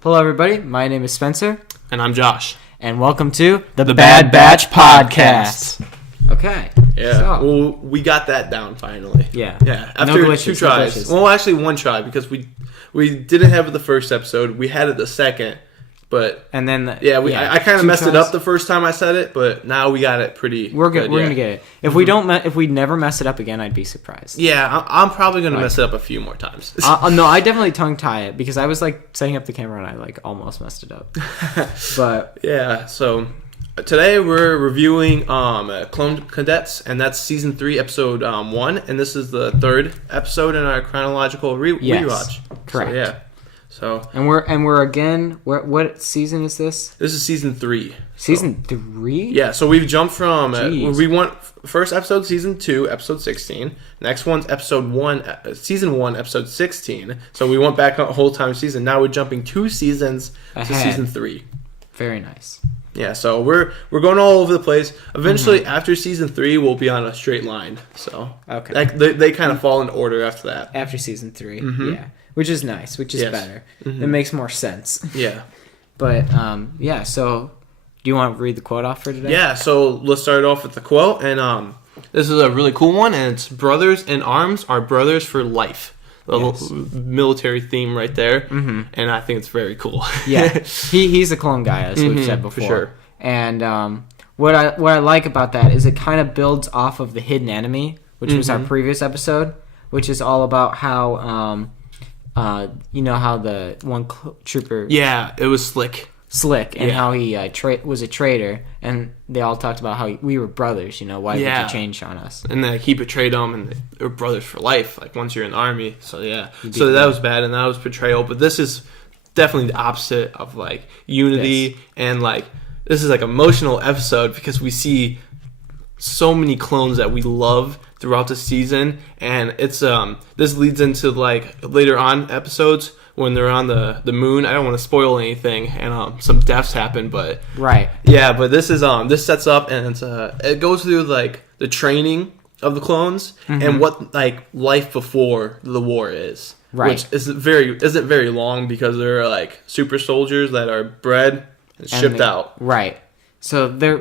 Hello, everybody. My name is Spencer. And I'm Josh. And welcome to the Bad Batch Podcast. Okay. Yeah. So. Well, we got that down finally. Yeah. Yeah. After glitches, 2 tries. Well, actually 1 try because we didn't have it the first episode. We had it the second. But and then I kind of messed it up the first time I said it, but now we got it pretty. We're good. We're gonna get it. If we don't, if we never mess it up again, I'd be surprised. Yeah, I'm probably gonna mess it up a few more times. No, I definitely tongue tie it because I was like setting up the camera and I like almost messed it up. But yeah, so today we're reviewing Clone Cadets, and that's season 3, episode 1, and this is the 3rd episode in our chronological rewatch. Correct. So, yeah. So and we're again. What season is this? This is season 3. Season 3? Yeah. So we've jumped from we went first episode season 2 episode 16. Next one's episode 1 season 1 episode 16. So we went back a whole time season. Now we're jumping 2 seasons to season 3. Very nice. Yeah. So we're going all over the place. Eventually, after season 3, we'll be on a straight line. So okay, they kind of fall in order after that. After season 3, yeah. Which is nice, which is better. Mm-hmm. It makes more sense. Yeah. But, yeah, so do you want to read the quote off for today? Yeah, so let's start off with the quote. And this is a really cool one, and it's brothers in arms are brothers for life. The military theme right there. Mm-hmm. And I think it's very cool. Yeah. He's a clone guy, as we've said before. For sure. And what I like about that is it kind of builds off of the hidden enemy, which was our previous episode, which is all about how... you know how the one trooper... Yeah, it was Slick, and how he was a traitor, and they all talked about how we were brothers, why would you change on us? And then he betrayed them, and they were brothers for life, like once you're in the army. So yeah, so that was bad, and that was betrayal, but this is definitely the opposite of like unity, and like this is like emotional episode because we see so many clones that we love throughout the season, and it's this leads into like later on episodes when they're on the moon. I don't want to spoil anything, and some deaths happen, but but this is this sets up, and it's it goes through like the training of the clones and what like life before the war is, which isn't very long because they're like super soldiers that are bred and shipped out, so their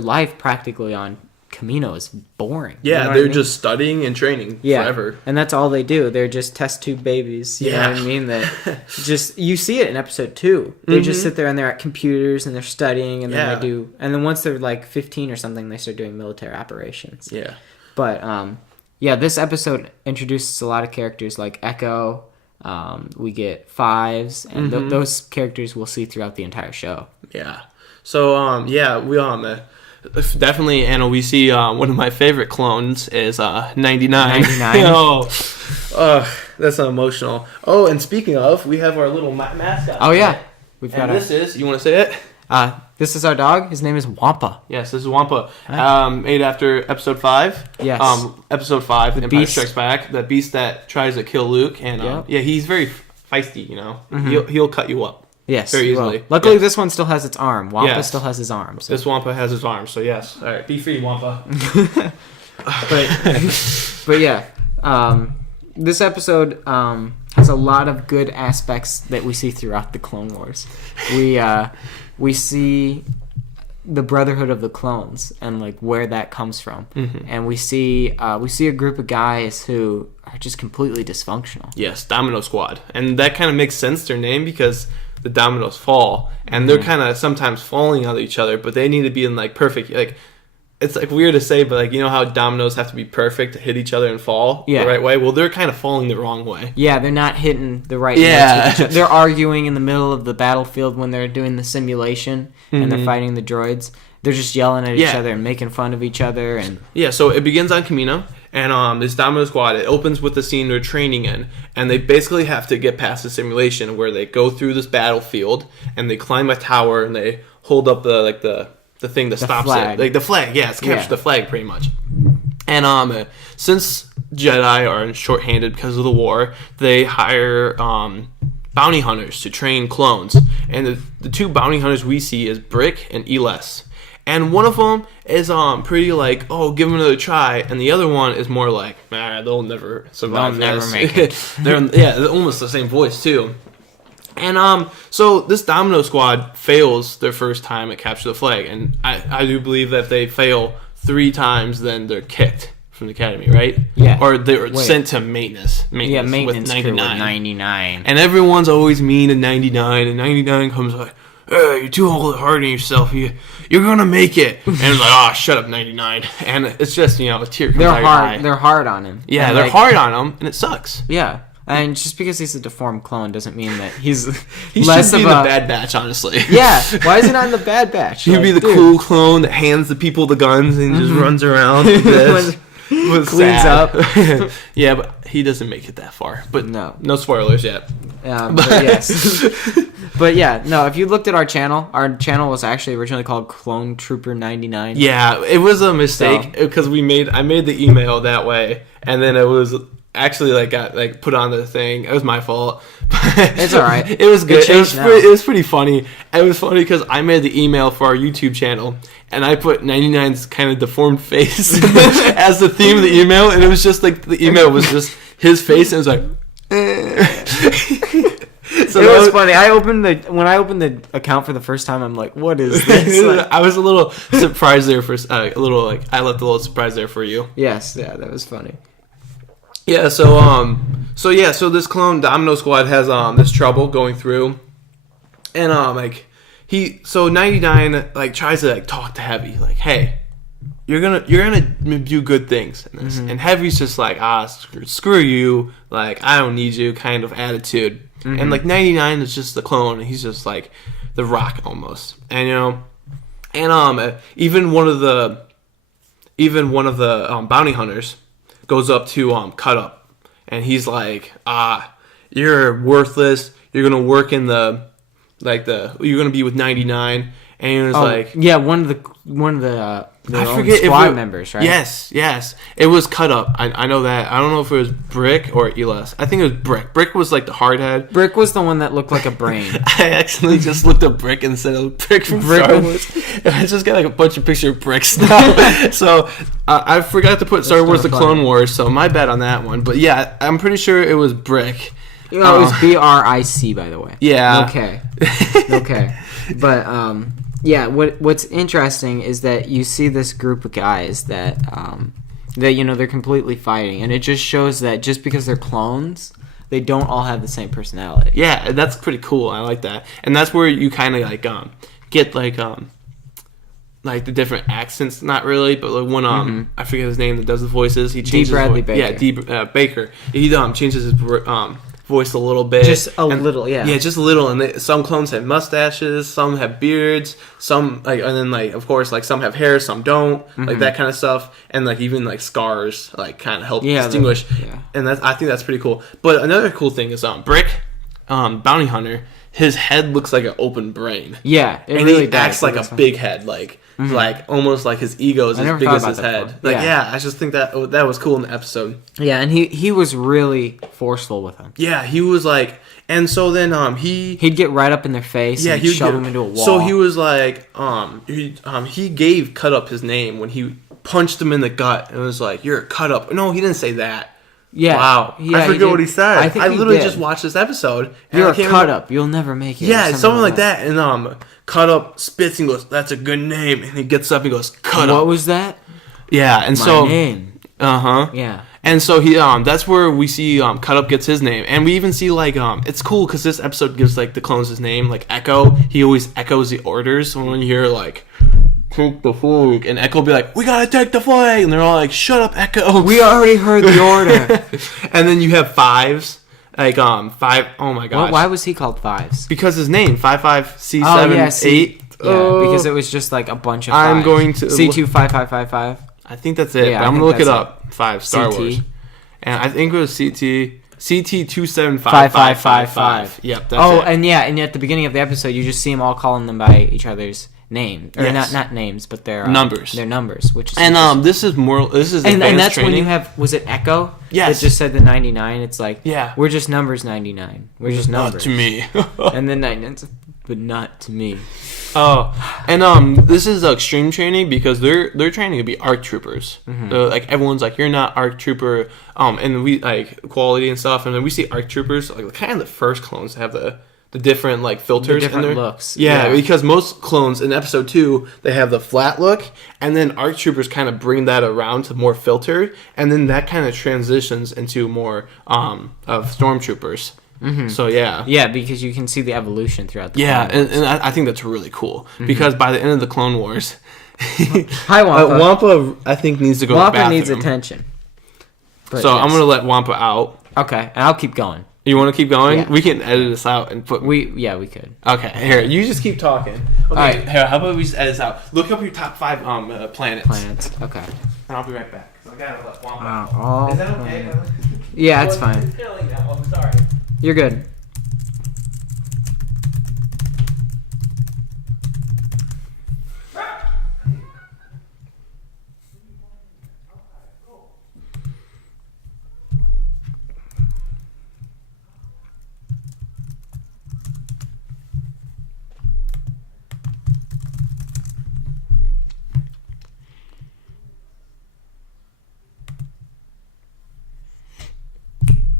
life practically on Camino is boring. Yeah, they're just studying and training forever. And that's all they do. They're just test tube babies. You know what I mean? That just you see it in episode 2. They just sit there and they're at computers and they're studying, and then they do, and then once they're like 15 or something, they start doing military operations. Yeah. But this episode introduces a lot of characters like Echo. We get Fives, and those characters we'll see throughout the entire show. Yeah. So we definitely, and we see one of my favorite clones is 99. 99. That's emotional. Oh, and speaking of, we have our little mascot. Oh, yeah. We've got this is, you want to say it? This is our dog. His name is Wampa. Yes, this is Wampa. Made after episode 5. Yes. Episode 5, the Empire beast. Strikes Back. The beast that tries to kill Luke. And he's very feisty, He'll cut you up. Yes, very easily. Luckily, this one still has its arm. Wampa still has his arm. So. This Wampa has his arm, so yes. All right, be free, Wampa. but yeah, this episode has a lot of good aspects that we see throughout the Clone Wars. We see the Brotherhood of the Clones and like where that comes from, and we see a group of guys who are just completely dysfunctional. Yes, Domino Squad, and that kind of makes sense. Their name because the dominoes fall, and they're kind of sometimes falling on each other, but they need to be in like perfect, like it's like weird to say, but like you know how dominoes have to be perfect to hit each other and fall the right way. Well, they're kind of falling the wrong way. Yeah, they're not hitting the right notes with each other. They're arguing in the middle of the battlefield when they're doing the simulation and they're fighting the droids. They're just yelling at each other and making fun of each other. And so it begins on Camino, and this Domino Squad, it opens with the scene they're training in, and they basically have to get past the simulation where they go through this battlefield and they climb a tower and they hold up the thing that stops flag. it, like the flag. Yeah, it's capture the flag pretty much. And since Jedi are shorthanded because of the war, they hire bounty hunters to train clones, and the 2 bounty hunters we see is Brick and Eles. And one of them is pretty like, oh, give them another try, and the other one is more like, they'll never survive. They'll never make it. They're almost the same voice too. And so this Domino Squad fails their first time at Capture the Flag, and I do believe that if they fail 3 times, then they're kicked from the academy, right? Yeah. Or they're sent to maintenance. Yeah, maintenance with 99. 99. And everyone's always mean to 99, and 99 comes like, hey, you're too hard on yourself. You're gonna make it. And it's like, oh, shut up, 99. And it's just, a tear comes out your eye. They're hard on him. Yeah, they're hard on him, and it sucks. Yeah. And just because he's a deformed clone doesn't mean that he less should be of the Bad Batch, honestly. Yeah, why is he not in the Bad Batch? He'd be the cool clone that hands the people the guns and just runs around with this. Cleans up. Yeah, but he doesn't make it that far. But no spoilers yet. But yes. But yeah, no, if you looked at our channel was actually originally called Clone Trooper 99. Yeah, it was a mistake because I made the email that way, and then it was actually got put on the thing. It was my fault. It's all right. It was good. It was pretty funny. It was funny because I made the email for our YouTube channel, and I put 99's kind of deformed face as the theme of the email, and it was just the email was just his face, and it was like. So it was funny. When I opened the account for the first time, I'm like, "What is this?" I was a little surprised there for I left a little surprise there for you. Yes, yeah, that was funny. Yeah, so this clone Domino Squad has this trouble going through, and 99 tries to talk to Heavy hey, you're gonna do good things in this, and Heavy's just screw you, I don't need you kind of attitude, and 99 is just the clone, and he's just the Rock almost, and even one of the bounty hunters goes up to Cut Up, and he's like, you're worthless. You're gonna work in you're gonna be with 99, and he was one of the I forget squad members, right? Yes, it was Cut Up. I know that. I don't know if it was Brick or Elas. I think it was Brick. Brick was the hard head. Brick was the one that looked like a brain. I actually just looked up Brick instead of Brick from Star Wars. I just got a bunch of picture of bricks now. So I forgot to put Star Wars: The Clone Wars. So my bad on that one. But yeah, I'm pretty sure it was Brick. It was BRIC, by the way. Yeah. Okay. But yeah, what's interesting is that you see this group of guys that they're completely fighting, and it just shows that just because they're clones, they don't all have the same personality. Yeah, that's pretty cool. I like that, and that's where you kind of get the different accents. Not really, but one I forget his name that does the voices. He changes D. Bradley Baker. Yeah, D. Baker. He changes his voice a little bit, little, yeah, just a little. And some clones have mustaches, some have beards, some and then of course some have hair, some don't, that kind of stuff, and even scars kind of help distinguish. And I think that's pretty cool. But another cool thing is Brick, bounty hunter. His head looks like an open brain. Yeah, and really he acts like a big head, almost like his ego is as big as his head. I just think that was cool in the episode. Yeah, and he was really forceful with him. Yeah, he was and so then he'd get right up in their face. Yeah, and he'd shove him into a wall. So he was he gave Cut Up his name when he punched him in the gut and was like, "You're a Cut Up." No, he didn't say that. Yeah. Wow. Yeah, I forget what he said. I literally just watched this episode. You're a Cut Up. You'll never make it. Yeah, something like that. And Cut Up spits and goes, "That's a good name." And he gets up and goes, "Cut Up." What was that? Yeah, and My name. Yeah. And so he that's where we see Cut Up gets his name, and we even see it's cool because this episode gives the clones his name, Echo. He always echoes the orders when you hear take the flag, and Echo will be like, "We gotta take the flag," and they're all like, "Shut up, Echo. We already heard the order." And then you have Fives, 5. Oh my gosh. Why was he called Fives? Because his name 55C7 8. Yeah, because it was just a bunch of. I'm going to C2 5555. I think that's it. Yeah, but I'm gonna look it up. 5 Star Wars, and I think it was CT 2755555. Yep. That's it. And at the beginning of the episode, you just see them all calling them by each other's name, or not names, but their numbers. Their numbers, which is this is advanced and that's training. When you have it Echo? Yes. It just said the 99. It's we're just numbers 99. We're just numbers. Not to me. And then 99, but not to me. Oh, and this is extreme training because they're training to be ARC troopers. Like everyone's like, you're not ARC trooper. And we like quality and stuff, and then we see ARC troopers like kind of the first clones to have the different like filters, the different in their looks. Yeah, because most clones in episode 2 they have the flat look, and then ARC troopers kind of bring that around to more filtered, and then that kind of transitions into more of stormtroopers. So yeah, because you can see the evolution throughout the Clone Wars. And I think that's really cool because by the end of the Clone Wars, hi Wampa. Wampa I think needs to go. Wampa to the bathroom. needs attention. But so I'm gonna let Wampa out. Okay, and I'll keep going. You want to keep going? Yeah. We can edit this out and put. We could. Okay, here you just keep talking. Okay, all right. Here, how about we just edit this out? Look up your top 5 planets. Planets. Okay. And I'll be right back. I gotta let Wampa. Out. Is that okay? Yeah, it's fine. I'm sorry. You're good.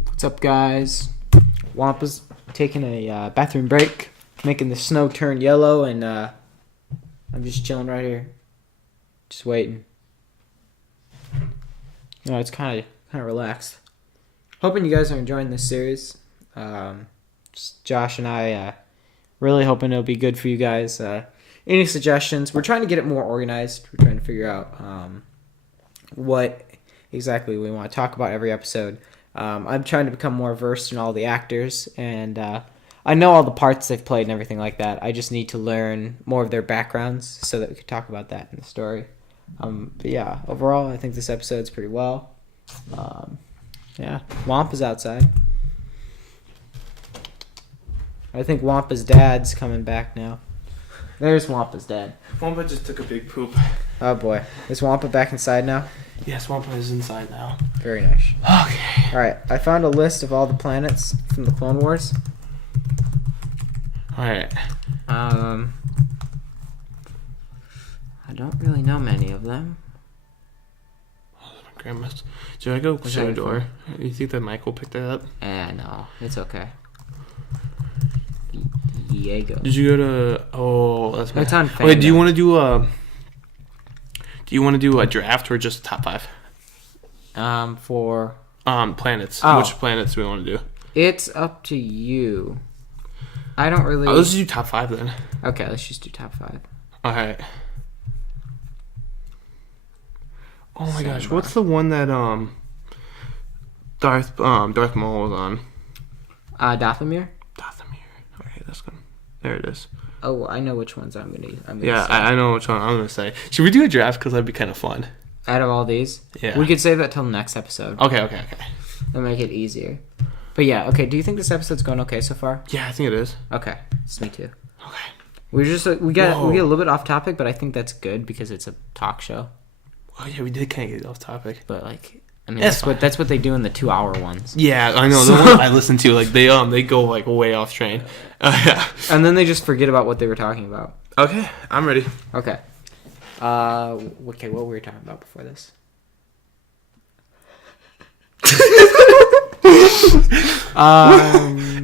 What's up, guys? Wampa's taking a bathroom break, making the snow turn yellow, and I'm just chilling right here, just waiting. No, it's kind of relaxed. Hoping you guys are enjoying this series. Josh and I really hoping it'll be good for you guys. Any suggestions? We're trying to get it more organized. We're trying to figure out what exactly we want to talk about every episode. I'm trying to become more versed in all the actors, and I know all the parts they've played and everything like that. I just need to learn more of their backgrounds so that we can talk about that in the story. But yeah, overall, I think this episode's pretty well. Yeah, Wampa's outside. I think Wampa's dad's coming back now. There's Wampa's dad. Wampa just took a big poop. Oh boy. Is Wampa back inside now? Yes, Wampa is inside now. Very nice. Okay. Alright, I found a list of all the planets from the Clone Wars. Alright. I don't really know many of them. Oh, my grandma's. Should I go shut the door? You think that Mike will pick that up? No. It's okay. Diego. Did you go to? Oh, that's my. It's on. Wait, do you want to do a? Do you want to do a draft or just top 5? For planets. Oh. Which planets do we want to do? It's up to you. I don't really. Oh, let's do top 5 then. Okay, let's just do top 5. All right. Oh my gosh, what's the one that Darth Maul was on? Dathomir. Okay, that's good. There it is. Oh, I know which ones I'm gonna yeah, say. I know which one I'm gonna say. Should we do a draft? Because that'd be kind of fun. Out of all these, yeah, we could save that till the next episode. Okay. That'll make it easier. But yeah, okay. Do you think this episode's going okay so far? Yeah, I think it is. Okay, it's me too. Okay. We get a little bit off topic, but I think that's good because it's a talk show. Oh yeah, we did kind of get off topic. But like, I mean, that's what they do in the 2-hour ones. Yeah, I know. The ones I listen to, like they go like way off train. Yeah. And then they just forget about what they were talking about. Okay, I'm ready. Okay. Okay, what were we talking about before this?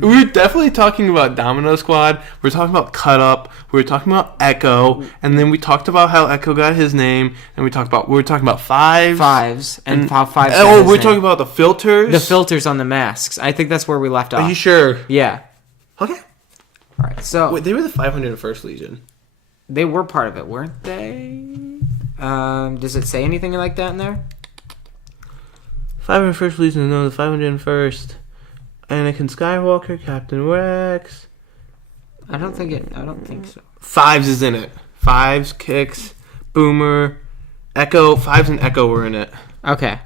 We were definitely talking about Domino Squad. We were talking about Cut Up. We were talking about Echo, and then we talked about how Echo got his name. And we were talking about fives and how fives. Oh, we're talking about the filters. The filters on the masks. I think that's where we left off. Are you sure? Yeah. Okay. All right. So wait, they were the 501st Legion. They were part of it, weren't they? Does it say anything like that in there? 501st Legion, no, the 501st. Anakin Skywalker, Captain Rex. I don't think so. Fives is in it. Fives, Kicks, Boomer, Echo. Fives and Echo were in it. Okay.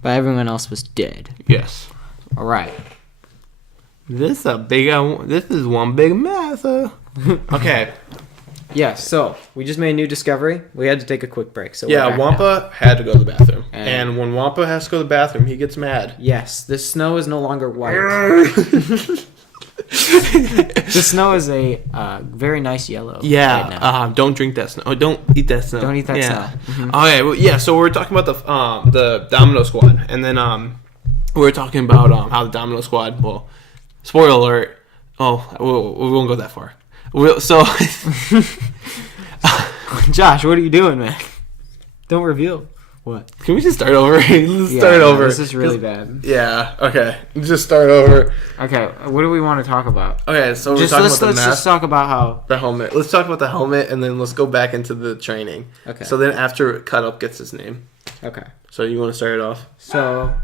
But everyone else was dead. Yes. All right. This is one big mess. Okay. Yeah, so we just made a new discovery. We had to take a quick break. So yeah, Wampa had to go to the bathroom. And when Wampa has to go to the bathroom, he gets mad. Yes, the snow is no longer white. The snow is a very nice yellow. Yeah. Right now. Don't drink that snow. Oh, don't eat that snow. Don't eat that snow. Mm-hmm. Okay. Well, yeah. So we're talking about the Domino Squad, and then we were talking about how the Domino Squad. Well, spoiler alert. Oh, we won't go that far. So, Josh, what are you doing, man? Don't reveal. What? Can we just start over? Let's start over. This is really bad. Yeah. Okay. Just start over. Okay. What do we want to talk about? Okay. So let's just talk about how the helmet. Let's talk about the helmet, and then let's go back into the training. Okay. So then after Cut Up gets his name. Okay. So you want to start it off? So.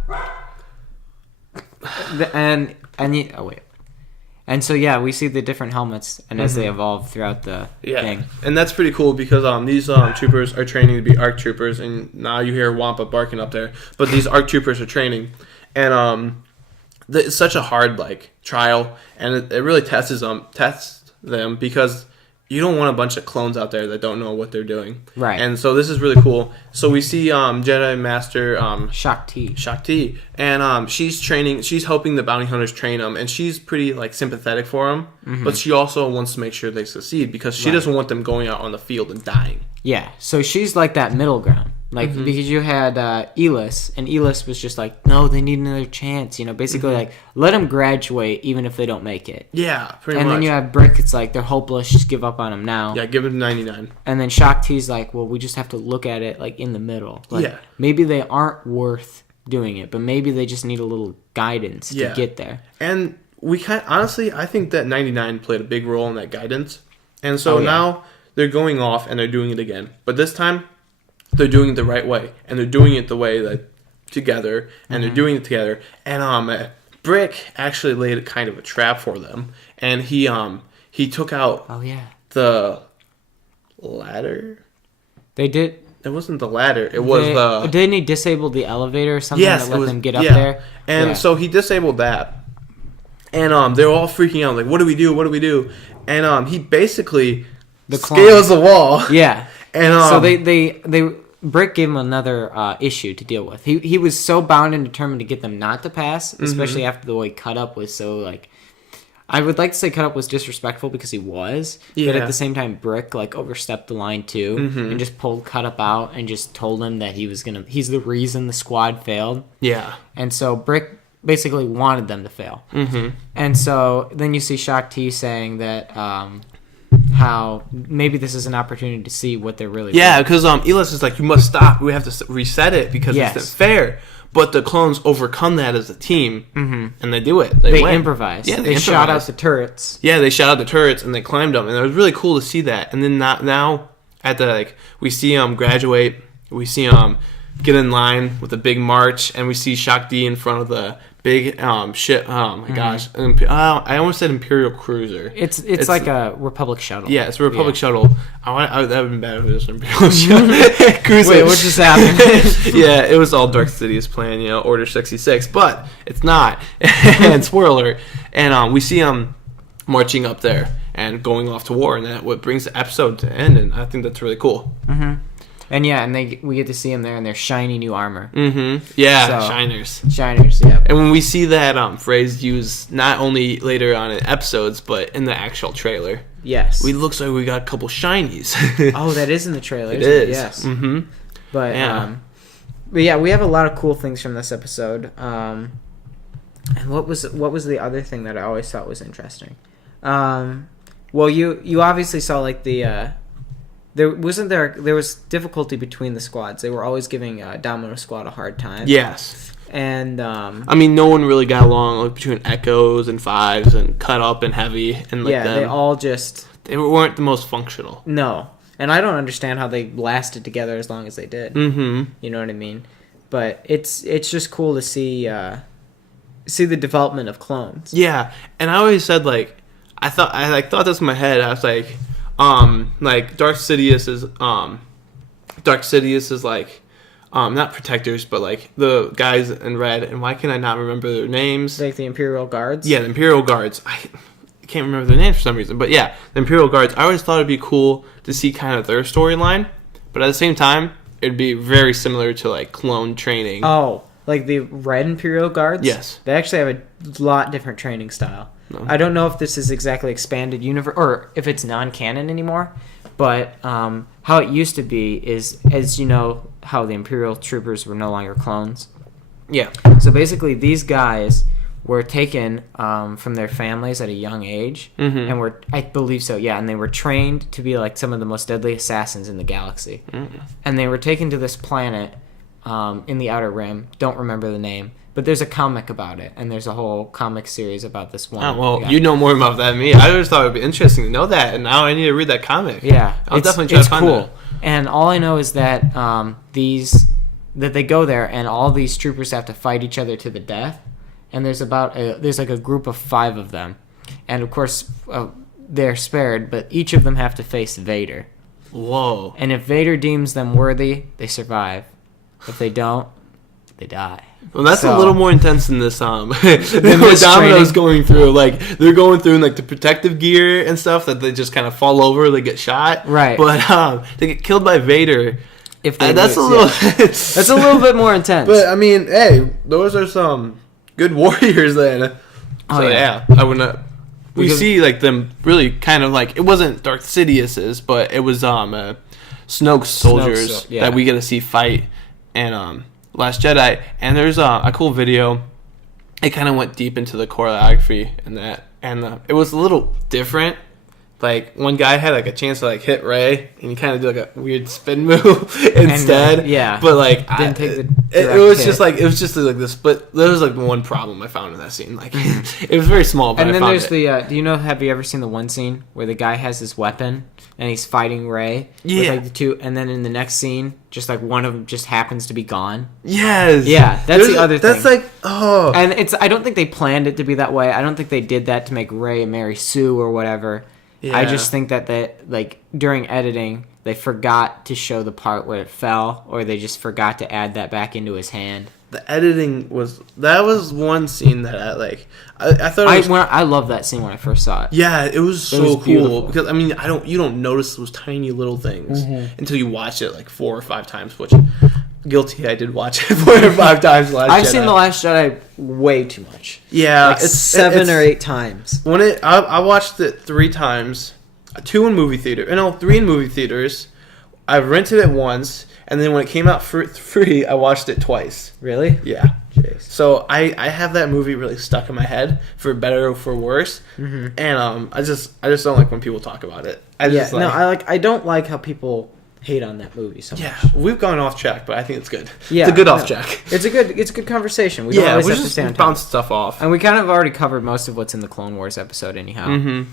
And so yeah, we see the different helmets, and as they evolve throughout the thing. And that's pretty cool because these troopers are training to be ARC troopers, and now you hear Wampa barking up there. But these ARC troopers are training, and it's such a hard trial, and it really tests them because you don't want a bunch of clones out there that don't know what they're doing. Right. And so this is really cool. So we see Jedi Master Shakti, and she's training. She's helping the bounty hunters train them, and she's pretty sympathetic for them. Mm-hmm. But she also wants to make sure they succeed because she doesn't want them going out on the field and dying. Yeah. So she's like that middle ground. Because you had Elis, and Elis was just no, they need another chance. Basically let them graduate even if they don't make it. Yeah, pretty much. And then you have Brick, it's they're hopeless, just give up on them now. Yeah, give them 99. And then Shakti's well, we just have to look at it in the middle. Maybe they aren't worth doing it, but maybe they just need a little guidance to get there. And honestly, I think that 99 played a big role in that guidance. And so now they're going off and they're doing it again. But this time, they're doing it the right way, and they're doing it the way that together, and they're doing it together. And Brick actually laid kind of a trap for them, and he took out the ladder. They did. It wasn't the ladder. It was the. Didn't he disable the elevator or something that let them get up there? And so he disabled that, and they're all freaking out what do we do? What do we do? And he basically scales the wall. Yeah. And so they Brick gave him another issue to deal with. He was so bound and determined to get them not to pass, especially after the way Cut Up was so I would like to say Cut Up was disrespectful because he was, but at the same time Brick overstepped the line too and just pulled Cut Up out and just told him that he's the reason the squad failed. Yeah. And so Brick basically wanted them to fail. Mm-hmm. And so then you see Shakti saying that how maybe this is an opportunity to see what they're really doing. Because Elis is you must stop. We have to reset it because it's not fair. But the clones overcome that as a team, and they do it. They improvise. Yeah, they shot out the turrets. Yeah, they shot out the turrets, and they climbed them. And it was really cool to see that. And then now at the we see graduate. We see get in line with a big march, and we see Shakti in front of the big ship. Oh my gosh! I almost said Imperial cruiser. It's like a Republic shuttle. Yeah, it's a Republic shuttle. That would have been bad if it was an Imperial shuttle. Cruiser. Wait, what just happened? Yeah, it was all Dark Sidious's plan. Order 66, but it's not. And spoiler. And we see marching up there and going off to war, and that what brings the episode to end. And I think that's really cool. Mm-hmm. And we get to see them there in their shiny new armor. Mm-hmm. Yeah, shiners. Shiners, yeah. And when we see that phrase used not only later on in episodes, but in the actual trailer. Yes. We looks like we got a couple shinies. Oh, that is in the trailer. It is. Yes. Mm-hmm. But yeah, we have a lot of cool things from this episode. And what was the other thing that I always thought was interesting? Well, you obviously saw the. There was difficulty between the squads. They were always giving Domino Squad a hard time. Yes. And no one really got along between Echoes and Fives and Cut Up and Heavy and them. They all just weren't the most functional. No, and I don't understand how they lasted together as long as they did. Mm-hmm. You know what I mean? But it's just cool to see the development of clones. Yeah, and I always said I thought this in my head. I was Dark Sidious is not protectors, but the guys in red. And why can I not remember their names? The Imperial Guards. Yeah, the Imperial Guards. I can't remember their names for some reason, but yeah, the Imperial Guards. I always thought it'd be cool to see kind of their storyline, but at the same time, it'd be very similar to clone training. Oh, the red Imperial Guards. Yes, they actually have a lot different training style. I don't know if this is exactly expanded universe or if it's non-canon anymore, but how it used to be is, as you know, how the Imperial troopers were no longer clones. Yeah. So basically, these guys were taken from their families at a young age, and were, I believe so, yeah, and they were trained to be like some of the most deadly assassins in the galaxy. And they were taken to this planet in the Outer Rim. Don't remember the name, but there's a comic about it, and there's a whole comic series about this one. Oh, well, you know more about that than me. I just thought it would be interesting to know that, and now I need to read that comic. Yeah, I'll definitely try to find it. And all I know is that that they go there, and all these troopers have to fight each other to the death. And there's like a group of 5 of them, and of course they're spared, but each of them have to face Vader. Whoa! And if Vader deems them worthy, they survive. If they don't, they die. Well, that's a little more intense than this. Than what Domino's going through. Like they're going through like the protective gear and stuff that they just kind of fall over, they get shot. Right. But they get killed by Vader. If they that's a little. That's a little bit more intense. But I mean, hey, those are some good warriors then. So yeah, I would not. We see like them really kind of like, it wasn't Darth Sidious's, but it was Snoke's soldiers that we get to see fight in Last Jedi. And there's a cool video. It kind of went deep into the choreography and that, and it was a little different. Like one guy had like a chance to like hit Rey, and he kind of did like a weird spin move instead. But like it was just like this. But there was like one problem I found in that scene. Like it was very small. But and then there's the do you know? Have you ever seen the one scene where the guy has his weapon and he's fighting Rey? Yeah. With like the 2, and then in the next scene, just like one of them just happens to be gone. Yes. Yeah, that's the other thing. That's like and I don't think they planned it to be that way. I don't think they did that to make Rey marry Sue or whatever. Yeah. I just think that like during editing they forgot to show the part where it fell, or they just forgot to add that back into his hand. The editing was one scene that I thought I loved that scene when I first saw it. Yeah, it was so cool because I mean you don't notice those tiny little things until you watch it like 4 or 5 times, which guilty, I did watch it 4 or 5 times. I've seen The Last Jedi way too much. Yeah, like it's 7 or 8 times. I watched it 3 times, 2 in movie theater, 3 in movie theaters. I rented it once, and then when it came out for free, I watched it twice. Really? Yeah. Jeez. So I have that movie really stuck in my head, for better or for worse, and I just don't like when people talk about it. I don't like how people hate on that movie so much. Yeah, we've gone off track, but I think it's good. Yeah, it's a good off track. It's a good conversation. We don't always have to stay on top. Bounce stuff off, and we kind of already covered most of what's in the Clone Wars episode, anyhow.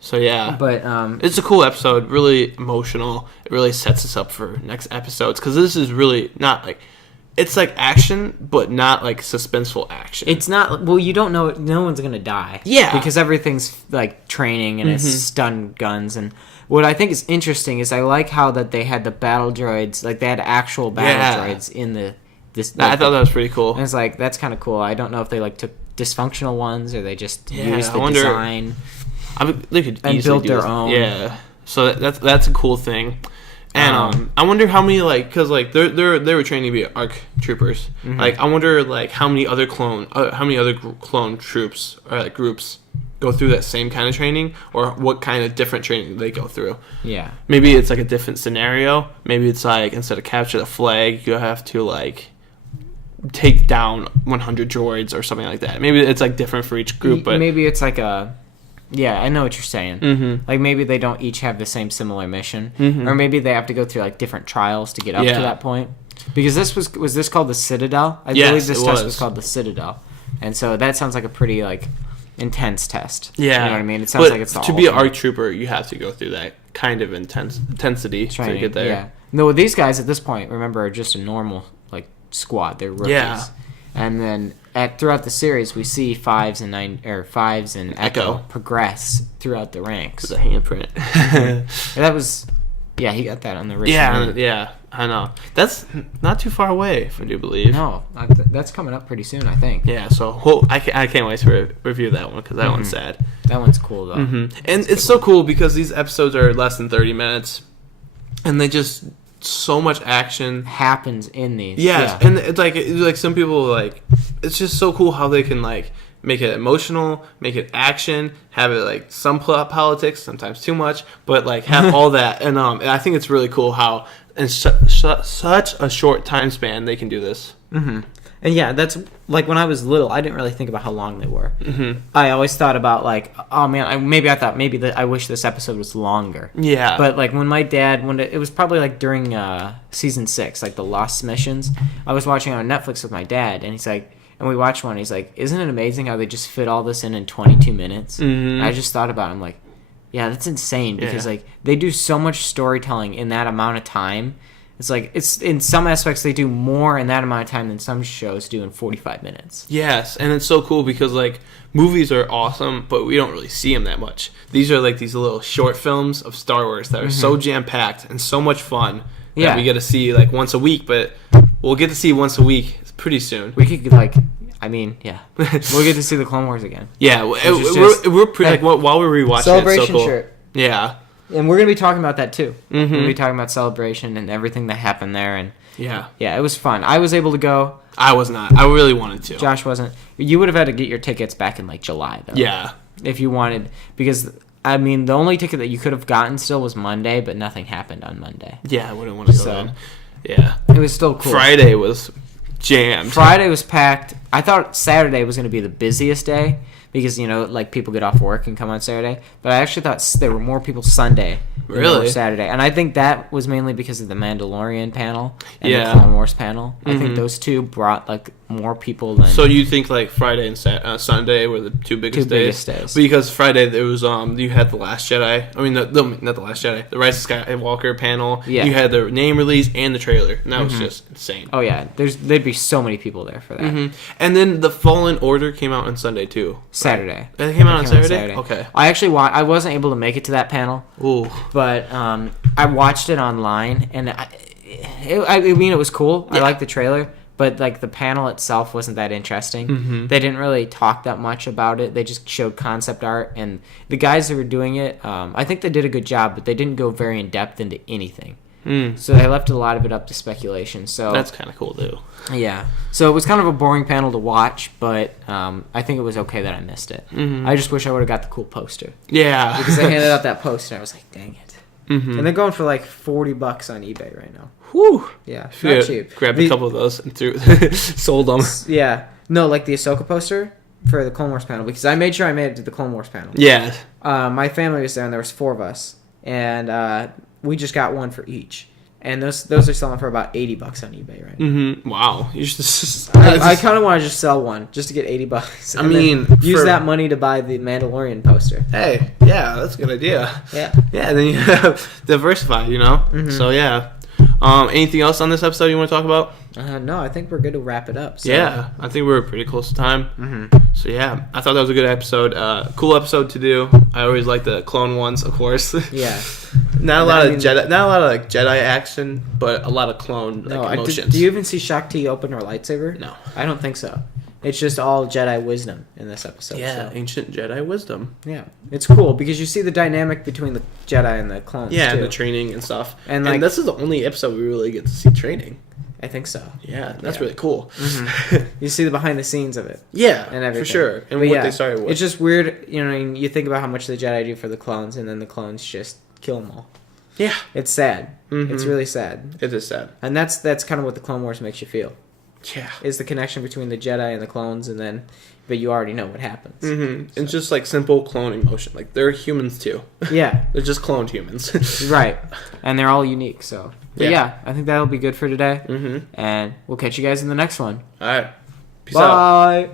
So yeah, but it's a cool episode, really emotional. It really sets us up for next episodes, because this is really not like, it's like action, but not like suspenseful action. It's not, well, you don't know, no one's gonna die. Yeah, because everything's like training and it's stun guns. And what I think is interesting is I like how that they had the battle droids, like they had actual battle droids in this. I thought that was pretty cool. And it's like, that's kind of cool. I don't know if they like took dysfunctional ones or they just used the design. They could and build their own. Yeah, so that's a cool thing. And I wonder how many, like, because like they were training to be ARC troopers. Like I wonder like how many other clone troops or like groups go through that same kind of training, or what kind of different training they go through. Yeah, maybe it's like a different scenario. Maybe it's like instead of capture the flag, you have to like take down 100 droids or something like that. Maybe it's like different for each group, but maybe it's like a. Yeah, I know what you're saying. Like maybe they don't each have the same similar mission, or maybe they have to go through like different trials to get up to that point. Because this was this called the Citadel? I believe this test was called the Citadel, and so that sounds like a pretty like intense test. Yeah, you know what I mean. It sounds like it's to be an ARC trooper, you have to go through that kind of intensity to get there. Yeah. No, these guys at this point, remember, are just a normal like squad. They're rookies. Yeah. And then throughout the series, we see Fives and Echo progress throughout the ranks. It's a handprint. That was, yeah, he got that on the wrist. Yeah, I know. That's not too far away, if I do believe. No, that's coming up pretty soon, I think. Yeah, so I can't wait to review that one, because that one's sad. That one's cool, though. And it's so cool because these episodes are less than 30 minutes, and they just... so much action happens in these. Yes, yeah. And it's like some people like, it's just so cool how they can like make it emotional, make it action, have it like some politics, sometimes too much, but like have all that. And I think it's really cool how in such a short time span they can do this. Mm-hmm. And yeah, that's like when I was little, I didn't really think about how long they were. Mm-hmm. I always thought about like, oh man, I wish this episode was longer. Yeah. But like when my dad, it was probably like during season 6, like the Lost Missions, I was watching it on Netflix with my dad, and he's like, and we watched one. He's like, isn't it amazing how they just fit all this in 22 minutes? Mm-hmm. I just thought about it. I'm like, yeah, that's insane because like they do so much storytelling in that amount of time. It's like, it's in some aspects they do more in that amount of time than some shows do in 45 minutes. Yes, and it's so cool because like movies are awesome, but we don't really see them that much. These are like these little short films of Star Wars that are so jam-packed and so much fun that we get to see like once a week, but we'll get to see once a week pretty soon. We could like, I mean, yeah, we'll get to see the Clone Wars again. Yeah, we're pretty like while we're rewatching Celebration it's so cool. shirt. Yeah. And we're going to be talking about that, too. Mm-hmm. We're going to be talking about Celebration and everything that happened there. And yeah, it was fun. I was able to go. I was not. I really wanted to. Josh wasn't. You would have had to get your tickets back in, like, July, though. Yeah. If you wanted. Because, I mean, the only ticket that you could have gotten still was Monday, but nothing happened on Monday. Yeah, I wouldn't want to go then. Yeah. It was still cool. Friday was jammed. Friday was packed. I thought Saturday was going to be the busiest day. Because, you know, like, people get off work and come on Saturday. But I actually thought there were more people Sunday than there were Saturday. And I think that was mainly because of the Mandalorian panel and the Clone Wars panel. I think those two brought, like, more people than... So you think, like, Friday and Sunday were the two biggest days? Because Friday, there was, you had The Last Jedi. I mean, not The Last Jedi. The Rise of Skywalker panel. Yeah. You had the name release and the trailer. And that was just insane. Oh, yeah. There'd be so many people there for that. Mm-hmm. And then The Fallen Order came out on Sunday, too. Saturday. It came out on Saturday? Okay. I wasn't able to make it to that panel. Ooh. But I watched it online, and I mean, it was cool. Yeah. I liked the trailer, but like the panel itself wasn't that interesting. Mm-hmm. They didn't really talk that much about it. They just showed concept art, and the guys that were doing it, I think they did a good job, but they didn't go very in depth into anything. So they left a lot of it up to speculation. So that's kind of cool too. Yeah. So it was kind of a boring panel to watch, but I think it was okay that I missed it. Mm-hmm. I just wish I would have got the cool poster. Yeah. Because they handed out that poster, and I was like, dang it. Mm-hmm. And they're going for like $40 on eBay right now. Whew. Yeah. Not cheap. Grabbed a couple of those and sold them. Yeah. No, like the Ahsoka poster for the Clone Wars panel, because I made sure I made it to the Clone Wars panel. Yeah. My family was there, and there was 4 of us, and we just got one for each. And those are selling for about $80 on eBay right now. Mm-hmm. Wow. You should I kind of want to just sell one just to get $80. I mean, use that money to buy the Mandalorian poster. Hey, yeah, that's a good idea. Yeah. Yeah, then you have diversify, you know? Mm-hmm. So, yeah. Anything else on this episode you want to talk about? No, I think we're good to wrap it up. So. Yeah, I think we're pretty close to time. Mm-hmm. So yeah, I thought that was a good episode. Cool episode to do. I always like the clone ones, of course. Yeah. Not a lot of Jedi action, but a lot of clone emotions. Do you even see Shakti open her lightsaber? No, I don't think so. It's just all Jedi wisdom in this episode. Yeah, so. Ancient Jedi wisdom. Yeah, it's cool because you see the dynamic between the Jedi and the clones. Yeah, too. And the training and stuff. And this is the only episode we really get to see training. I think so. Yeah, that's really cool. Mm-hmm. You see the behind the scenes of it. Yeah, and everything. For sure. And but what they started with. It's just weird, you know. You think about how much the Jedi do for the clones, and then the clones just kill them all. Yeah, it's sad. Mm-hmm. It's really sad. It is sad, and that's kind of what the Clone Wars makes you feel. Yeah, is the connection between the Jedi and the clones, and then, but you already know what happens. Mm-hmm. So. It's just like simple cloning motion. Like they're humans too. Yeah, they're just cloned humans. Right, and they're all unique. So, but yeah, I think that'll be good for today. Mm-hmm. And we'll catch you guys in the next one. All right, peace out. Bye.